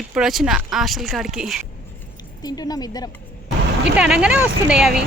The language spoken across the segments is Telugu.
ఇప్పుడు వచ్చిన హాస్టల్ కాడికి తింటున్నాం ఇద్దరం. ఇట్లా అనగానే వస్తున్నాయి అవి.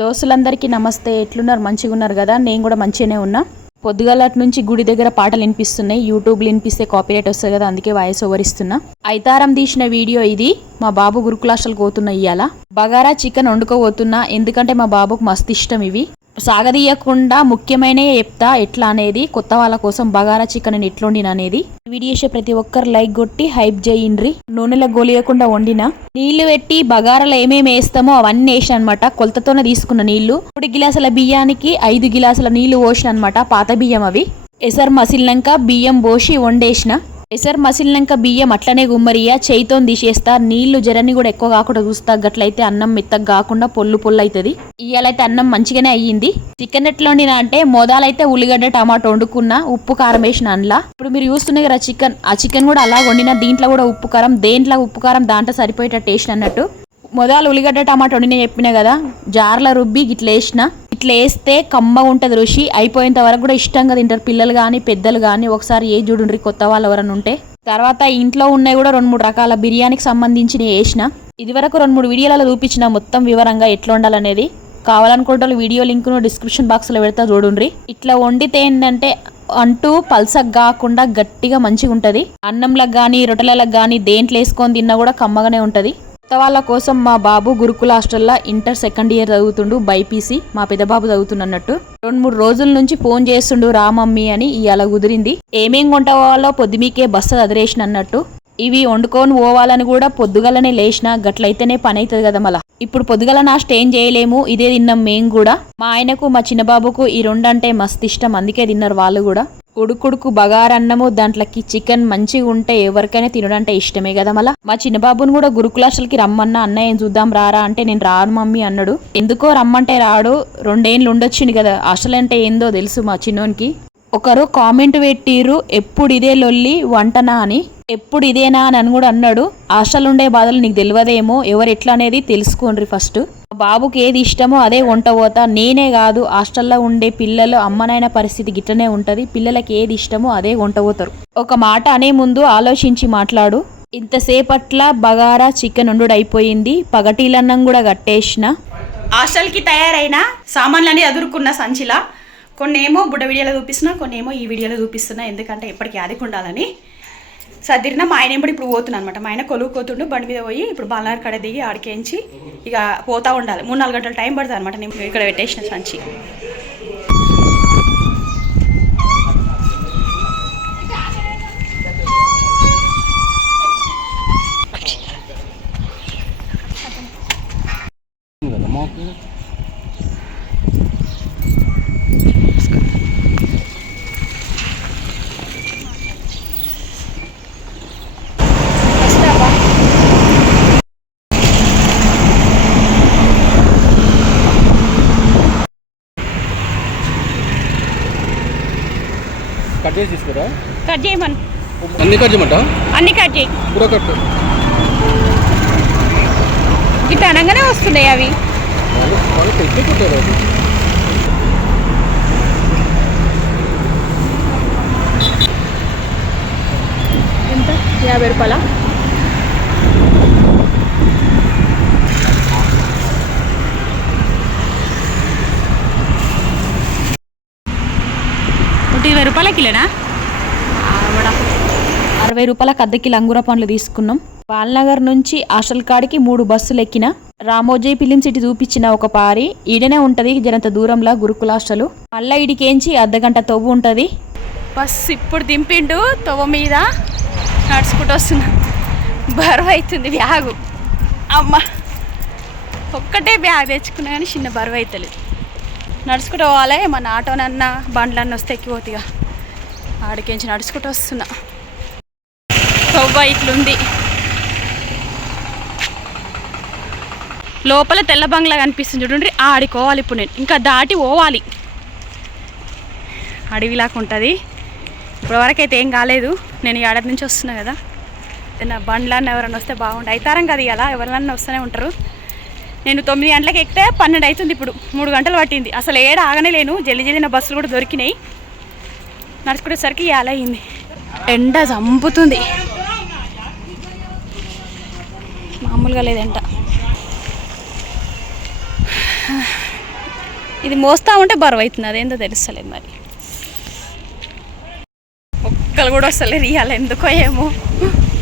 దోస్తులందరికీ నమస్తే. ఎట్లున్నారు? మంచిగా ఉన్నారు కదా? నేను కూడా మంచిగానే ఉన్నా. పొద్దుగాలటి నుంచి గుడి దగ్గర పాటలు వినిపిస్తున్నాయి. యూట్యూబ్లో వినిపిస్తే కాపీరైట్ వస్తుంది కదా, అందుకే వాయిస్ ఓవర్ ఇస్తున్నా. ఐతారం తీసిన వీడియో ఇది. మా బాబు గురుకుల హాస్టల్కి పోతున్నా. ఇయ్యాల బగారా చికెన్ వండుకోబోతున్నా, ఎందుకంటే మా బాబుకు మస్తు ఇష్టం ఇవి. సాగదీయకుండా ముఖ్యమైన చెప్తా ఎట్లా అనేది, కొత్త వాళ్ళ కోసం బగారా చికెన్ నేను ఎట్లా వండిన అనేది. వీడియో చేసే ప్రతి ఒక్కరు లైక్ కొట్టి హైప్ చేయండ్రి. నూనెలో గోలియకుండా వండిన. నీళ్లు పెట్టి బగారాలో ఏమేమి వేస్తామో అవన్నీ వేసిన అనమాట. కొలతతోనే తీసుకున్న నీళ్లు. 3 గిలాసుల బియ్యానికి 5 గిలాసుల నీళ్లు పోసిన అనమాట. పాత బియ్యం అవి. ఎసరు మసిలినాక బియ్యం పోసి వండేసిన. ఎసరు మసిలినాక బియ్యం అట్లనే గుమ్మరియా చేయితో తీసేస్తా. నీళ్లు జరని కూడా ఎక్కువ కాకుండా చూస్తా, గట్లయితే అన్నం మెత్తగా కాకుండా పొల్లు పొల్లు అవుతుంది. ఇవాళైతే అన్నం మంచిగానే అయ్యింది. చికెన్ ఎట్లా వండినా అంటే, మొదలైతే ఉల్లిగడ్డ టమాటో వండుకున్నా, ఉప్పు కారం వేసిన అందులో. ఇప్పుడు మీరు చూస్తున్నాయి కదా చికెన్, ఆ చికెన్ కూడా అలా వండినా. దీంట్లో కూడా ఉప్పు కారం, దేంట్లో ఉప్పు కారం దాంట్లో సరిపోయేటట్టు వేసిన అన్నట్టు. మొదలు ఉల్లిగడ్డ టమాటో వండిన చెప్పినా కదా, జార్ల రుబ్బి గిట్ల వేసిన. ఇట్లా వేస్తే కమ్మగా ఉంటుంది రుచి. అయిపోయేంత వరకు కూడా ఇష్టంగా తింటారు పిల్లలు కానీ పెద్దలు కానీ. ఒకసారి ఏ చూడుండ్రి కొత్త వాళ్ళు ఎవరైనా ఉంటే. తర్వాత ఇంట్లో ఉన్నాయి కూడా 2-3 రకాల బిర్యానీకి సంబంధించిన వేసిన. ఇది వరకు 2-3 వీడియోలలో చూపించిన మొత్తం వివరంగా ఎట్లా వండాలనేది. కావాలనుకుంటే వీడియో లింక్ను డిస్క్రిప్షన్ బాక్స్లో పెడతా చూడుండ్రి. ఇట్లా వండితే ఏంటంటే అంటూ పల్సగా కాకుండా గట్టిగా మంచిగా ఉంటుంది. అన్నంలకు కానీ రొట్టెలకు కానీ దేంట్లో వేసుకొని తిన్నా కూడా కమ్మగానే ఉంటుంది. కొత్త వాళ్ళ కోసం మా బాబు గురుకుల హాస్టల్లో ఇంటర్ సెకండ్ ఇయర్ చదువుతుండు. బైపీసీ మా పెద్ద బాబు చదువుతున్నట్టు. 2-3 రోజుల నుంచి ఫోన్ చేస్తుండు రా మమ్మీ అని. ఇవాళ కుదిరింది. ఏమేం కొంటావాలో పొద్దుమీకే బస్సు అదిరేసిన అన్నట్టు. ఇవి వండుకొని పోవాలని కూడా పొద్దుగలనే లేచిన. గట్లయితేనే పని అవుతుంది కదా మళ్ళా. ఇప్పుడు పొద్దుగల నాస్ట్ ఏం చేయలేము, ఇదే తిన్నాం మేము కూడా. మా ఆయనకు మా చిన్న బాబుకు ఈ 2 అంటే మస్తు ఇష్టం, అందుకే తిన్నారు వాళ్ళు కూడా. ఉడుకుడుకు బగారన్నము, దాంట్లోకి చికెన్ మంచిగా ఉంటే ఎవరికైనా తినడంటే ఇష్టమే కదా మళ్ళా. మా చిన్న బాబుని కూడా గురుకుల హాస్టల్కి రమ్మన్నా. అన్నయ్య ఏం చూద్దాం రారా అంటే, నేను రాను మమ్మీ అన్నాడు. ఎందుకో రమ్మంటే రాడు. 2 ఏళ్ళు ఉండొచ్చింది కదా. హాస్టల్ అంటే ఏందో తెలుసు మా చిన్నోనికి. ఒకరు కామెంట్ పెట్టిర్రు, ఎప్పుడు ఇదే లొల్లి వంటనా అని. ఎప్పుడు ఇదేనా అని కూడా అన్నాడు. హాస్టల్ ఉండే బాధలు నీకు తెలియదేమో, ఎవరు ఎట్లా అనేది తెలుసుకోండి ఫస్ట్. బాబుకి ఏది ఇష్టమో అదే వంట పోతా. నేనే కాదు, హాస్టల్లో ఉండే పిల్లలు అమ్మనైన పరిస్థితి గిట్లనే ఉంటుంది. పిల్లలకి ఏది ఇష్టమో అదే వంట పోతారు. ఒక మాట అనే ముందు ఆలోచించి మాట్లాడు. ఇంతసేపట్ల బగారా చికెన్ వండుడు అయిపోయింది. పగటీలన్నం కూడా కట్టేసిన. హాస్టల్కి తయారైన సామాన్లన్నీ అదురుకున్న సంచిలా. కొన్ని ఏమో బుడ్డ వీడియోలో చూపిస్తున్నా, కొన్ని ఏమో ఈ వీడియోలో చూపిస్తున్నా. ఎందుకంటే ఎప్పటికీ అదికి ఉండాలని సర్దిరిన. మా ఆయన ఇప్పుడు పోతున్నా అనమాట. మా ఆయన కొలువు పోతుండు. బండి మీద పోయి ఇప్పుడు బాలనార్ కడ దిగి ఆడికేయించి ఇక పోతా ఉండాలి. 3-4 గంటల టైం పడుతుంది అనమాట. నేను ఇక్కడ పెట్టేసిన సంచి. కట్ చేసి తీసుకురా. కట్ చేయమను. అన్ని కట్ చేయమంటా? అన్ని కట్ చేయి. కూడా కట్. ఇట్లా అనగానే వస్తున్నాయి అవి. వాళ్ళు తెచ్చుకుంటారు. ఎంత? 50 రూపాయలా? రూపాయల కిలోనా? 60 రూపాయలకు అర్ధ కిలో అంగుర పండ్లు తీసుకున్నాం. బాలనగర్ నుంచి హాస్టల్ కాడికి 3 బస్సులు ఎక్కిన. రామోజీ ఫిలిం సిటీ చూపించిన ఒక పారి. ఈడనే ఉంటుంది జనంత దూరంలో గురుకుల హాస్టల్. మళ్ళీ ఇడికేంచి అర్ధగంట తవ్వు ఉంటుంది. బస్సు ఇప్పుడు దింపిండు తవ్వ మీద. నడుచుకుంటూ వస్తున్నా. బరువు అవుతుంది బ్యాగు. అమ్మ ఒక్కటే బ్యాగ్ తెచ్చుకున్నా కానీ చిన్న బరువు అవుతలేదు. నడుచుకుంటూ పోవాలి. మన ఆటోనన్నా బండ్లన్నీ వస్తే ఎక్కిపోతుందిగా. ఆడికించి నడుచుకుంటూ వస్తున్నా. తవ్వ ఇట్లుంది. లోపల తెల్ల బంగ్లా కనిపిస్తుంది చూడండి. ఆడికోవాలి ఇప్పుడు. నేను ఇంకా దాటి పోవాలి. అడవిలాగా ఉంటుంది. ఇప్పటివరకైతే ఏం కాలేదు. నేను ఏడాది నుంచి వస్తున్నా కదా. నా బండ్లన్నీ ఎవరైనా వస్తే బాగుండు. అవుతారం కదా ఇలా ఎవరైనా వస్తూనే ఉంటారు. నేను 9 గంటలకు ఎక్కితే 12 అవుతుంది. ఇప్పుడు 3 గంటలు పట్టింది. అసలు ఏడ ఆగనే లేను. జల్లి జల్లిన బస్సులు కూడా దొరికినాయి. నడుచుకునేసరికి ఇలా అయింది. ఎండ చంపుతుంది, మామూలుగా లేదంట. ఇది మోస్తా ఉంటే బరువు అవుతుంది, అదేందో తెలుస్తలేదు మరి. ఒక్కరు కూడా వస్తలేరు ఇవాళ, ఎందుకో ఏమో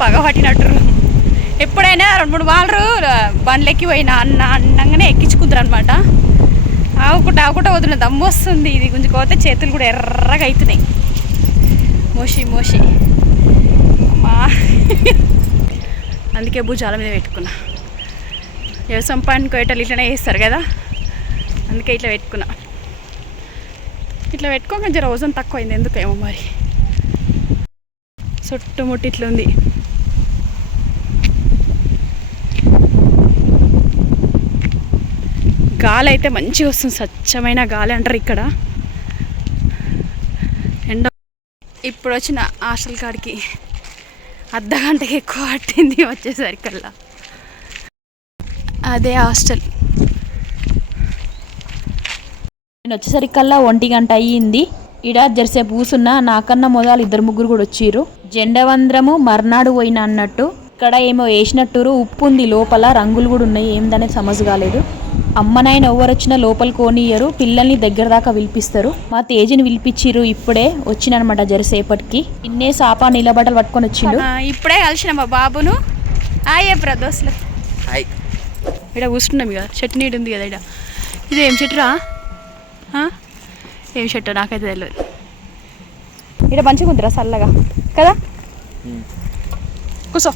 పగబట్టినట్టు. ఎప్పుడైనా 2-3 వాళ్ళు బండ్లెక్కి పోయినా అన్నగానే ఎక్కించుకుంటారు అనమాట. ఆవుకుంటా వదిలిన దమ్ము వస్తుంది. ఇది గుంజుకోతే చేతులు కూడా ఎర్రగా అవుతున్నాయి, మోసి అమ్మా. అందుకే భుజాల మీద పెట్టుకున్నా. వ్యవసాయం పని కోయటలు ఇట్లనే వేస్తారు కదా, అందుకే ఇట్లా పెట్టుకున్నా. ఇట్లా పెట్టుకోక జర ఓజన్ తక్కువైంది ఎందుకేమో మరి. చుట్టుముట్టి ఇట్లా ఉంది. గాలి అయితే మంచిగా వస్తుంది, స్వచ్ఛమైన గాలి అంటారు ఇక్కడ. ఎండ ఇప్పుడు వచ్చిన హాస్టల్ కాడికి అర్ధగంటకి ఎక్కువ పట్టింది వచ్చేసరికల్లా. అదే హాస్టల్. నేను వచ్చేసరికల్లా 1 గంట అయ్యింది. ఈడ జరసేపు కూసున్నా, నాకన్నా మొదలు 2-3 కూడా వచ్చిర్రు. జెండవంద్రము మర్నాడు పోయినా అన్నట్టు. ఇక్కడ ఏమో వేసినట్టురు, ఉప్పు ఉంది లోపల, రంగులు కూడా ఉన్నాయి, ఏందనేది సమజ్ కాలేదు. అమ్మనాయన ఎవరు వచ్చినా లోపల కోనియరు, పిల్లల్ని దగ్గర దాకా పిలిపిస్తారు. మా తేజని పిలిపించిర్రు, ఇప్పుడే వచ్చిననమాట జరసేపటికి. ఇన్నే సాపా నీళ్ళబట్టలు పట్టుకొని వచ్చిండు. ఇప్పుడే కలిసిన మా బాబును. చెప్పరా దోస్తులు, ఇక్కడ కూర్చున్నాం ఇక. చెట్టు నీడు ఉంది కదా ఇక్కడ. ఇది ఏం చెట్టురా? ఏం చెట్టు నాకైతే తెలియదు. ఇక్కడ మంచిగా ఉందిరా చల్లగా కదా. కూర్చో,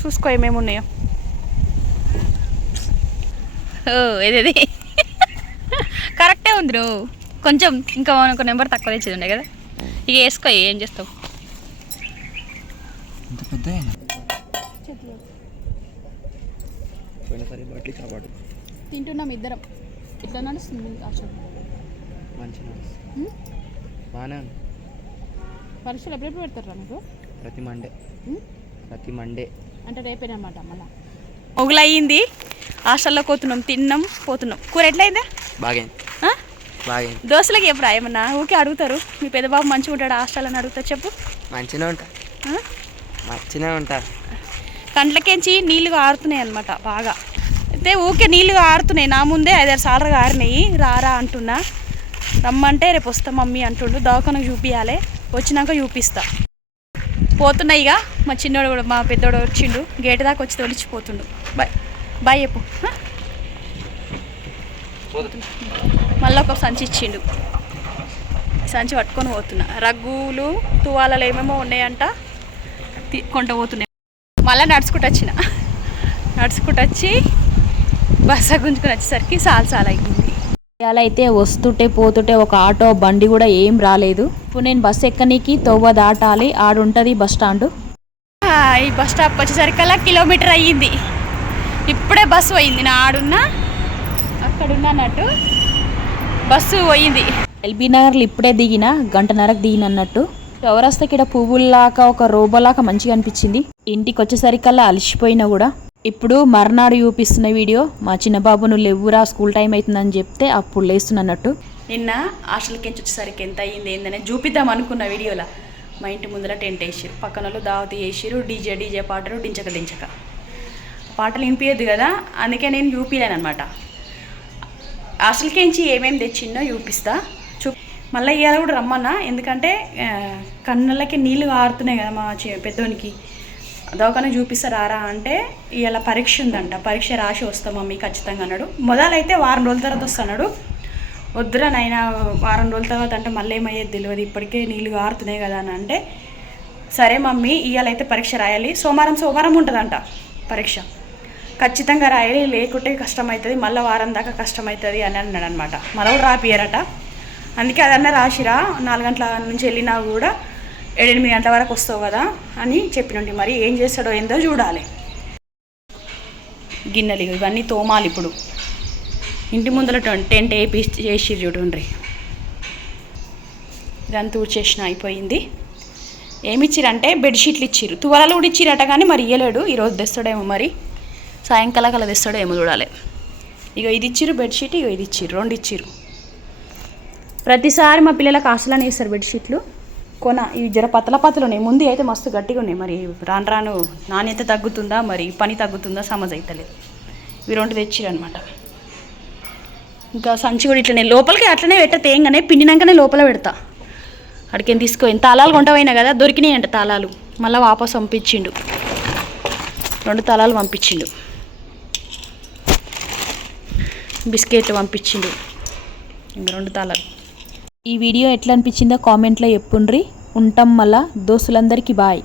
చూసుకో ఏమేమి ఉన్నాయో. ఏదేది కరెక్టే ఉంది. నువ్వు కొంచెం ఇంకా ఒక నెంబర్ తక్కువ తెచ్చేది ఉండే కదా. ఇక వేసుకో, ఏం చేస్తావు. తింటున్నాం ఇద్దరం. ఇట్లా నడుస్తుంది పరీక్షలు ఎప్పుడెప్పుడు పెడతారా మీకు? ప్రతి మండే అంటే రేపేనమాట. మళ్ళీ మొగులు అయ్యింది, హాస్టల్లో పోతున్నాం, తిన్నాం పోతున్నాం. కూర ఎట్లయిందా? బాగా. దోస్తులకి ఎప్పుడు ఏమన్నా ఊకే అడుగుతారు, మీ పెద్ద బాబు మంచిగా ఉంటాడు హాస్టల్ అని అడుగుతారు. చెప్పు. మంచిగా ఉంటా. కంట్లకేంచి నీళ్ళు ఆరుతున్నాయి అనమాట బాగా. అయితే ఊకే నీళ్ళు ఆరుతున్నాయి. నా ముందే 5-6 సార్లు ఆరినాయి. రారా అంటున్నా, రమ్మంటే రేపు వస్తా మమ్మీ అంటుండు. దవాఖానకు చూపించాలి, వచ్చినాక చూపిస్తా. పోతున్నాయి ఇక. మా చిన్నోడు కూడా, మా పెద్దోడు వచ్చిండు, గేట్ దాకా వచ్చి తొలిచిపోతుండు. బాయ్ చెప్పు. మళ్ళీ ఒక సంచి ఇచ్చిండు, సంచి పట్టుకొని పోతున్నా. రగ్గులు తువాలలు ఏమేమో ఉన్నాయంట, కొంట పోతున్నాయి. మళ్ళీ నడుచుకుంటూ వచ్చి బస్సు గుంజుకొని వచ్చేసరికి చాలా అయింది. ఇవాళ అయితే వస్తుంటే పోతుంటే ఒక ఆటో బండి కూడా ఏం రాలేదు. ఇప్పుడు నేను బస్సు ఎక్కనీకి తోవ దాటాలి, ఆడుంటుంది బస్ స్టాండ్. ఈ బస్ స్టాప్ వచ్చేసరికల్లా కిలోమీటర్ అయ్యింది. ఇప్పుడే బస్సు పోయింది. నా ఆడున్నా అక్కడున్నా అన్నట్టు బస్సు పోయింది. ఎల్బీ నగర్లో ఇప్పుడే దిగిన, 1.5 గంటకి దిగినన్నట్టు. చౌరస్తాకి ఇక్కడ పువ్వుల్లాగా ఒక రోబోలాగా మంచిగా అనిపించింది. ఇంటికి వచ్చేసరికల్లా అలసిపోయినా కూడా. ఇప్పుడు మర్నాడు చూపిస్తున్న వీడియో. మా చిన్నబాబు నువ్వు లేవురా స్కూల్ టైం అవుతుందని చెప్తే అప్పుడు లేస్తున్నట్టు. నిన్న హాస్టల్కి వచ్చేసరికి ఎంత అయ్యింది ఏందని చూపిద్దాం అనుకున్న వీడియోలో. మా ఇంటి ముందర టెంట్ వేసిరు, పక్కన వాళ్ళు దావతి వేసిరు, డీజే పాటలు డించక పాటలు వినిపించదు కదా, అందుకే నేను చూపించాను అనమాట. హాస్టల్కి ఏమేమి తెచ్చిందో చూపిస్తా. మళ్ళీ ఇవాళ కూడా రమ్మన్నా, ఎందుకంటే కన్నులకి నీళ్ళు ఆరుతున్నాయి కదా మా పెద్దోనికి. దవాఖాన చూపిస్తా రారా అంటే ఇవాళ పరీక్ష ఉందంట, పరీక్ష రాసి వస్తాం మమ్మీ ఖచ్చితంగా అన్నాడు. మొదలైతే 1 వారం రోజుల తర్వాత వస్తున్నాడు. వద్దురా నైనా 1 వారం రోజుల తర్వాత అంటే మళ్ళీ ఏమయ్యేది తెలియదు, ఇప్పటికే నీళ్ళు ఆరుతున్నాయి కదా అని అంటే, సరే మమ్మీ ఇవాళ అయితే పరీక్ష రాయాలి, సోమవారం ఉంటుందంట పరీక్ష, ఖచ్చితంగా రాయాలి, లేకుంటే కష్టమవుతుంది, మళ్ళీ వారం దాకా కష్టమవుతుంది అని అన్నాడు అనమాట. మళ్ళీ కూడా రాపియరట. అందుకే అదన్నా రాసిరా, 4 గంటల నుంచి వెళ్ళినా కూడా 7-8 గంటల వరకు వస్తావు కదా అని చెప్పినండి. మరి ఏం చేస్తాడో ఏందో చూడాలి. గిన్నెలు ఇవన్నీ తోమాలి. ఇప్పుడు ఇంటి ముందర టెంట్ వేసి చూడండి, ఇదంతా ఊడ్చేసిన అయిపోయింది. ఏమి ఇచ్చిరంటే బెడ్షీట్లు ఇచ్చిర్రు, తువాలు కూడా ఇచ్చిరట, కానీ మరి ఇయ్యలేడు. ఈరోజు తెస్తాడేమో, మరి సాయంకాలం కల్లా తెస్తాడో ఏమో చూడాలి. ఇక ఇది ఇచ్చిర్రు బెడ్షీట్, ఇక ఇది ఇచ్చిర్రు, 2 ఇచ్చిర్రు. ప్రతిసారి మా పిల్లలకు హాస్టల్లోనే వేస్తారు బెడ్షీట్లు. ఇవి జర పతలు ఉన్నాయి, ముందు అయితే మస్తు గట్టిగా ఉన్నాయి. మరి రాను రాను నాణ్యత తగ్గుతుందా, మరి పని తగ్గుతుందా సమజ్ అవుతలేదు. ఇవి 2 తెచ్చిరు అనమాట. ఇంకా సంచి కూడా ఇట్లనే లోపలికి అట్లనే పెట్ట తేంగానే పిండినాకనే లోపల పెడతా. అడికేం తీసుకోయింది తాళాలు కొంటపోయినా కదా, దొరికినాయంట తాళాలు. మళ్ళీ వాపస్ పంపించిండు, 2 తాళాలు పంపించిండు. బిస్కెట్లు పంపించిండు, ఇంకా 2 తాళాలు. ఈ వీడియో ఎట్లా అనిపించిందో కామెంట్లో చెప్పుండ్రి. ఉంటాం మళ్ళా. దోస్తులందరికీ బాయ్.